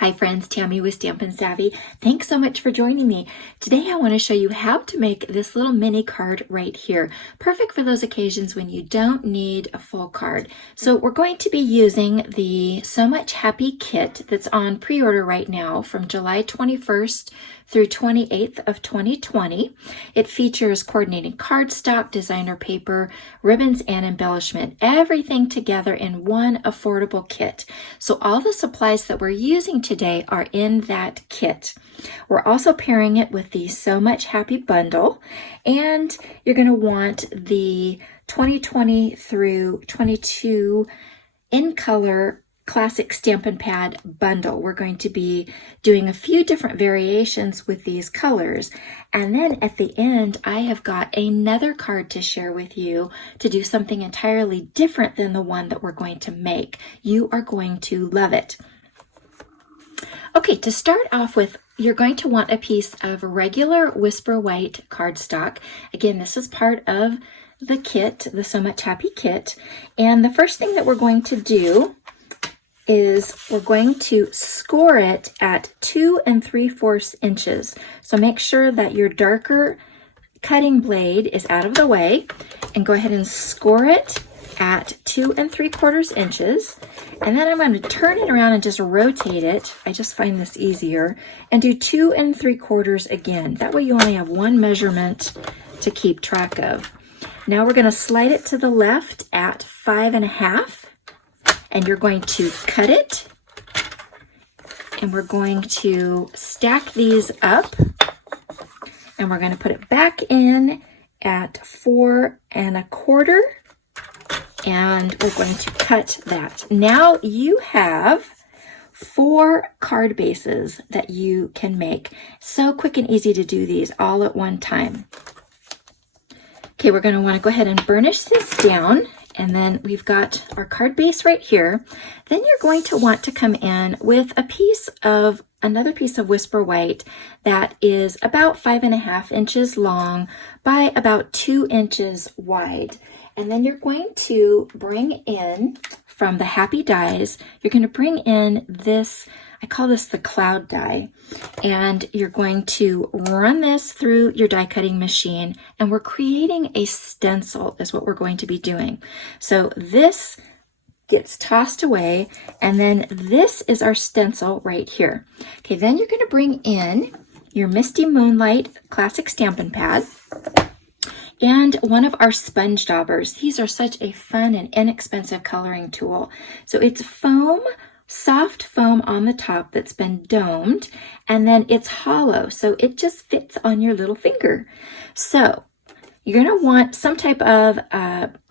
Hi friends, Tammy with Stampin' Savvy. Thanks so much for joining me. Today I want to show you how to make this little mini card right here. Perfect for those occasions when you don't need a full card. So we're going to be using the So Much Happy kit that's on pre-order right now from July 21st through 28th of 2020. It features coordinating cardstock, designer paper, ribbons, and embellishment. Everything together in one affordable kit. So all the supplies that we're using today are in that kit. We're also pairing it with the So Much Happy bundle, and you're going to want the 2020 through 22 in color classic Stampin' Pad bundle. We're going to be doing a few different variations with these colors, and then at the end I have got another card to share with you to do something entirely different than the one that we're going to make. You are going to love it. Okay, to start off with, you're going to want a piece of regular Whisper White cardstock. Again, this is part of the kit, the So Much Happy kit, and the first thing that we're going to do is we're going to score it at 2 3/4 inches. So make sure that your darker cutting blade is out of the way and go ahead and score it at 2 3/4 inches. And then I'm going to turn it around and just rotate it. I just find this easier, and do 2 3/4 again. That way you only have one measurement to keep track of. Now we're going to slide it to the left at 5 1/2. And you're going to cut it, and we're going to stack these up, and we're going to put it back in at 4 1/4, and we're going to cut that. Now you have 4 card bases that you can make. So quick and easy to do these all at one time. Okay, we're going to want to go ahead and burnish this down. And then we've got our card base right here. Then you're going to want to come in with another piece of Whisper White that is about 5 1/2 inches long by about 2 inches wide. And then you're going to bring in, from the Happy dies, you're going to bring in this, I call this the cloud die, and you're going to run this through your die cutting machine, and we're creating a stencil is what we're going to be doing. So this gets tossed away, and then this is our stencil right here. Okay, then you're going to bring in your Misty Moonlight classic Stampin' Pad and one of our sponge daubers. These are such a fun and inexpensive coloring tool. So it's foam, soft foam on the top that's been domed, and then it's hollow, so it just fits on your little finger. So you're going to want some type of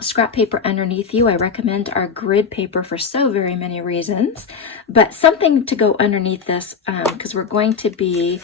scrap paper underneath you. I recommend our grid paper for so very many reasons, but something to go underneath this because we're going to be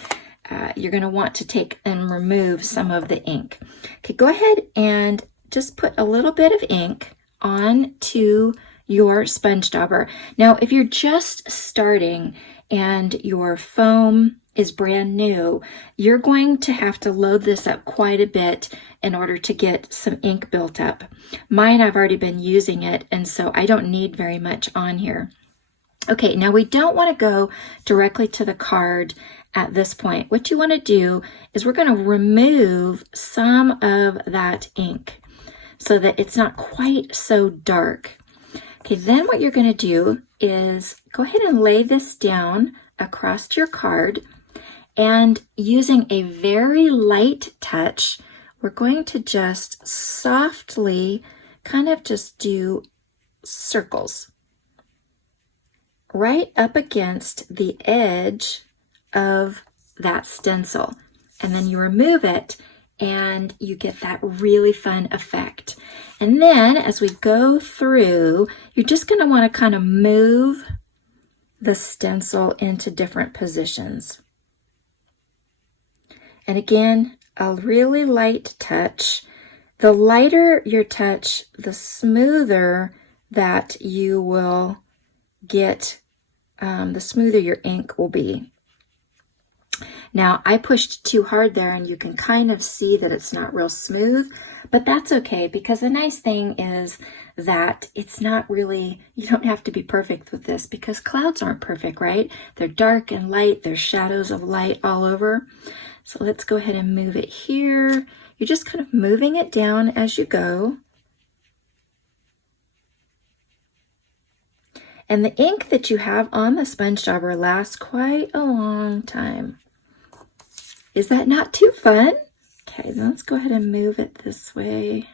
you're going to want to take and remove some of the ink. Okay, go ahead and just put a little bit of ink onto your sponge dauber. Now, if you're just starting and your foam is brand new, you're going to have to load this up quite a bit in order to get some ink built up. Mine, I've already been using it, and so I don't need very much on here. Okay, now we don't want to go directly to the card at this point. What you want to do is we're going to remove some of that ink so that it's not quite so dark. Okay, then what you're going to do is go ahead and lay this down across your card, and using a very light touch, we're going to just softly kind of just do circles right up against the edge of that stencil. And then you remove it, and you get that really fun effect. And then as we go through, you're just going to want to kind of move the stencil into different positions. And again, a really light touch. The lighter your touch, the smoother that you will get, the smoother your ink will be. Now, I pushed too hard there and you can kind of see that it's not real smooth, but that's okay because the nice thing is that it's not really, you don't have to be perfect with this because clouds aren't perfect, right? They're dark and light, there's shadows of light all over. So let's go ahead and move it here. You're just kind of moving it down as you go. And the ink that you have on the sponge dauber lasts quite a long time. Is that not too fun? Okay, then let's go ahead and move it this way.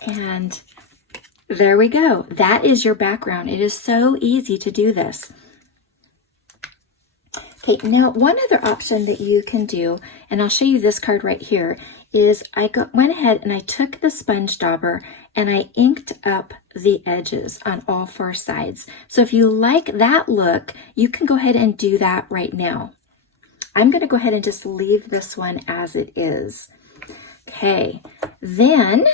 And there we go. That is your background. It is so easy to do this. Okay, now one other option that you can do, and I'll show you this card right here, is I went ahead and I took the sponge dauber and I inked up the edges on all 4 sides. So if you like that look, you can go ahead and do that right now. I'm going to go ahead and just leave this one as it is. Okay, then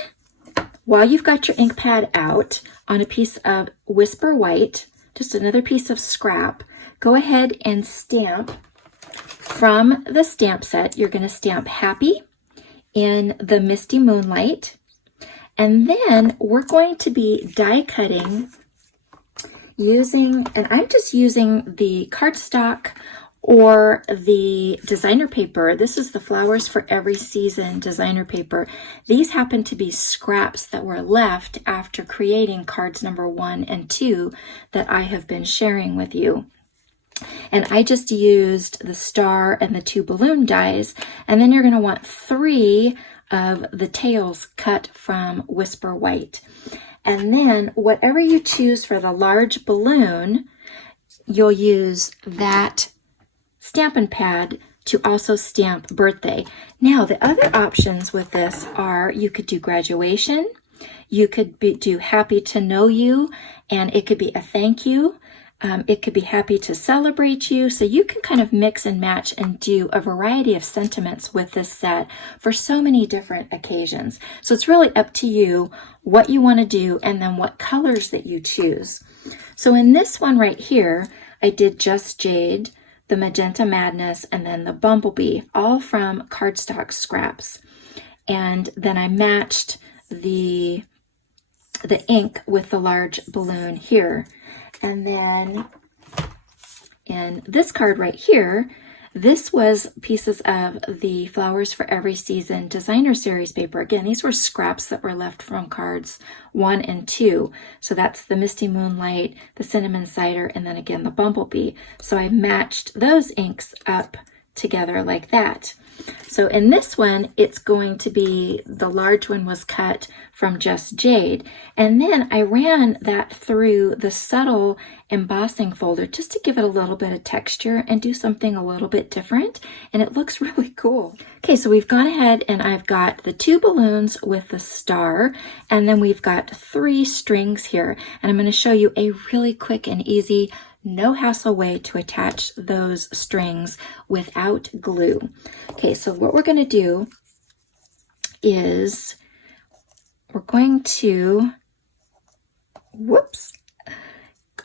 while you've got your ink pad out on a piece of Whisper White, just another piece of scrap, go ahead and stamp from the stamp set. You're going to stamp Happy in the Misty Moonlight. And then we're going to be die cutting using, and I'm just using the cardstock or the designer paper. This is the Flowers for Every Season designer paper. These happen to be scraps that were left after creating cards number 1 and 2 that I have been sharing with you. And I just used the star and the 2 balloon dies. And then you're going to want 3 of the tails cut from Whisper White. And then whatever you choose for the large balloon, you'll use that Stampin' pad to also stamp birthday. Now, the other options with this are you could do graduation, you could do happy to know you, and it could be a thank you. It could be happy to celebrate you. So you can kind of mix and match and do a variety of sentiments with this set for so many different occasions. So it's really up to you what you want to do and then what colors that you choose. So in this one right here, I did Just Jade, the Magenta Madness, and then the Bumblebee, all from cardstock scraps. And then I matched the ink with the large balloon here. And then in this card right here, this was pieces of the Flowers for Every Season designer series paper. Again, these were scraps that were left from cards 1 and 2. So that's the Misty Moonlight, the Cinnamon Cider, and then again the Bumblebee. So I matched those inks up together like that. So in this one, it's going to be, the large one was cut from Just Jade. And then I ran that through the subtle embossing folder just to give it a little bit of texture and do something a little bit different. And it looks really cool. Okay, so we've gone ahead and I've got the 2 balloons with the star, and then we've got 3 strings here. And I'm going to show you a really quick and easy, no hassle way to attach those strings without glue. Okay, so what we're going to do is we're going to,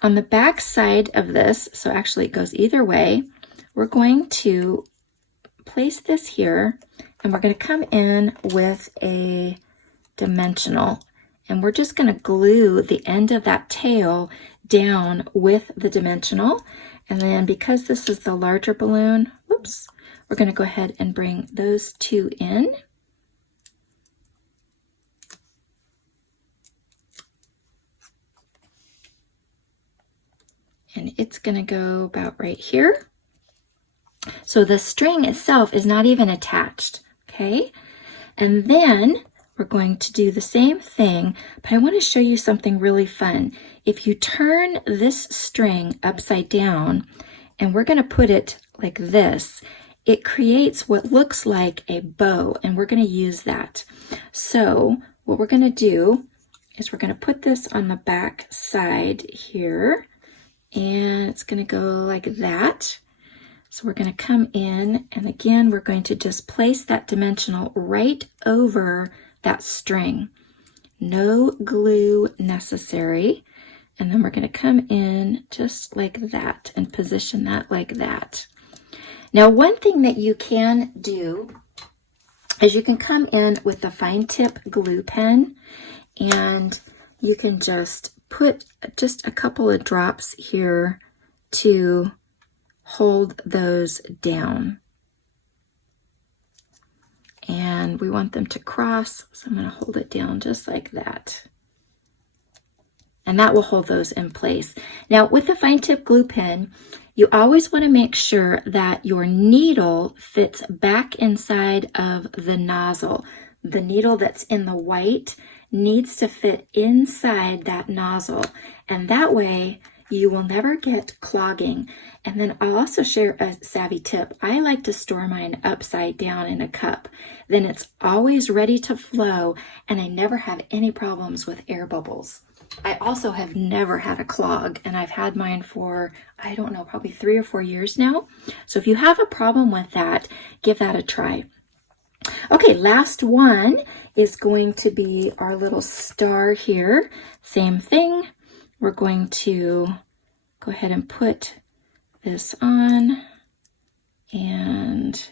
on the back side of this, so actually it goes either way, we're going to place this here and we're going to come in with a dimensional, and we're just going to glue the end of that tail down with the dimensional. And then because this is the larger balloon, we're going to go ahead and bring those 2 in. And it's going to go about right here. So the string itself is not even attached, okay? And then we're going to do the same thing, but I want to show you something really fun. If you turn this string upside down, and we're going to put it like this, it creates what looks like a bow, and we're going to use that. So what we're going to do is we're going to put this on the back side here, and it's going to go like that. So we're going to come in, and again, we're going to just place that dimensional right over that string. No glue necessary. And then we're going to come in just like that and position that like that. Now, one thing that you can do is you can come in with the fine tip glue pen, and you can just put just a couple of drops here to hold those down. And we want them to cross, so I'm going to hold it down just like that. And that will hold those in place. Now, with the fine tip glue pen, you always want to make sure that your needle fits back inside of the nozzle. The needle that's in the white needs to fit inside that nozzle, and that way you will never get clogging. And then I'll also share a savvy tip. I like to store mine upside down in a cup. Then it's always ready to flow, and I never have any problems with air bubbles. I also have never had a clog, and I've had mine for, I don't know, probably 3 or 4 years now. So if you have a problem with that, give that a try. Okay, last one is going to be our little star here. Same thing. We're going to go ahead and put this on and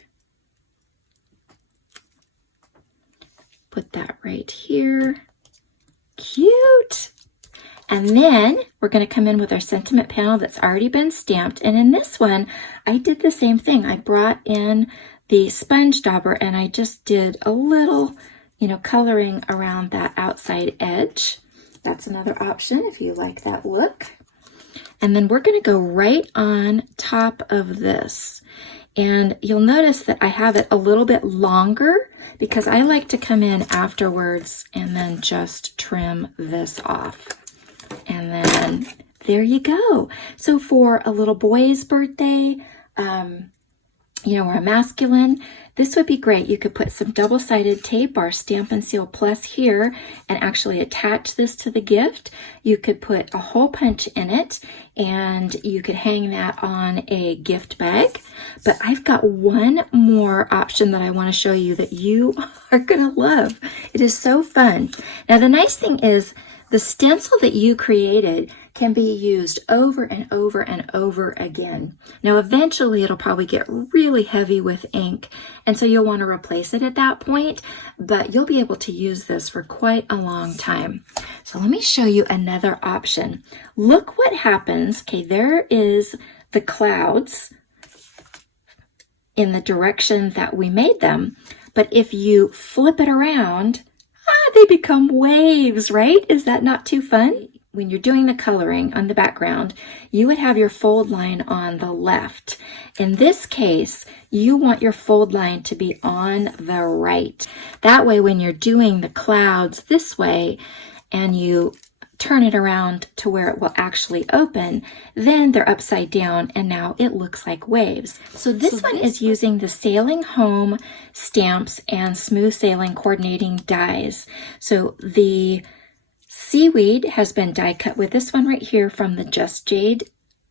put that right here. Cute. And then we're going to come in with our sentiment panel that's already been stamped. And in this one, I did the same thing. I brought in the sponge dauber and I just did a little, coloring around that outside edge. That's another option if you like that look. And then we're going to go right on top of this. And you'll notice that I have it a little bit longer because I like to come in afterwards and then just trim this off. And then there you go. So for a little boy's birthday, or a masculine, this would be great. You could put some double-sided tape or Stampin' Seal Plus here and actually attach this to the gift. You could put a hole punch in it and you could hang that on a gift bag. But I've got one more option that I want to show you that you are going to love. It is so fun. Now, the nice thing is the stencil that you created can be used over and over and over again. Now, eventually it'll probably get really heavy with ink, and so you'll want to replace it at that point, but you'll be able to use this for quite a long time. So let me show you another option. Look what happens. Okay, there is the clouds in the direction that we made them, but if you flip it around, they become waves, right? Is that not too fun? When you're doing the coloring on the background, you would have your fold line on the left. In this case, you want your fold line to be on the right. That way, when you're doing the clouds this way and you turn it around to where it will actually open, then they're upside down and now it looks like waves. So this one is using the Sailing Home stamps and Smooth Sailing coordinating dies. So the seaweed has been die cut with this one right here from the Just Jade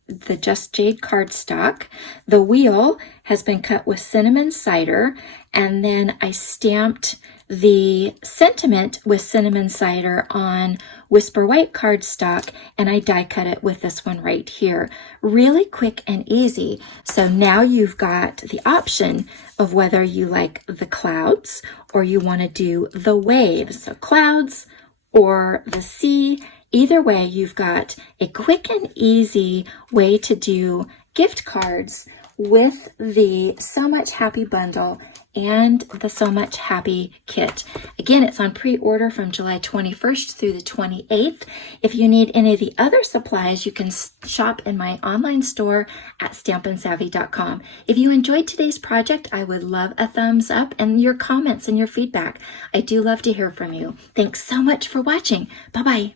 cardstock. The wheel has been cut with cinnamon cider, and then I stamped the sentiment with cinnamon cider on Whisper White cardstock, and I die cut it with this one right here. Really quick and easy. So now you've got the option of whether you like the clouds or you want to do the waves. So clouds or the sea. Either way, you've got a quick and easy way to do gift cards with the So Much Happy bundle and the So Much Happy kit. Again, it's on pre-order from July 21st through the 28th. If you need any of the other supplies, you can shop in my online store at stampinsavvy.com. If you enjoyed today's project, I would love a thumbs up and your comments and your feedback. I do love to hear from you. Thanks so much for watching. Bye-bye.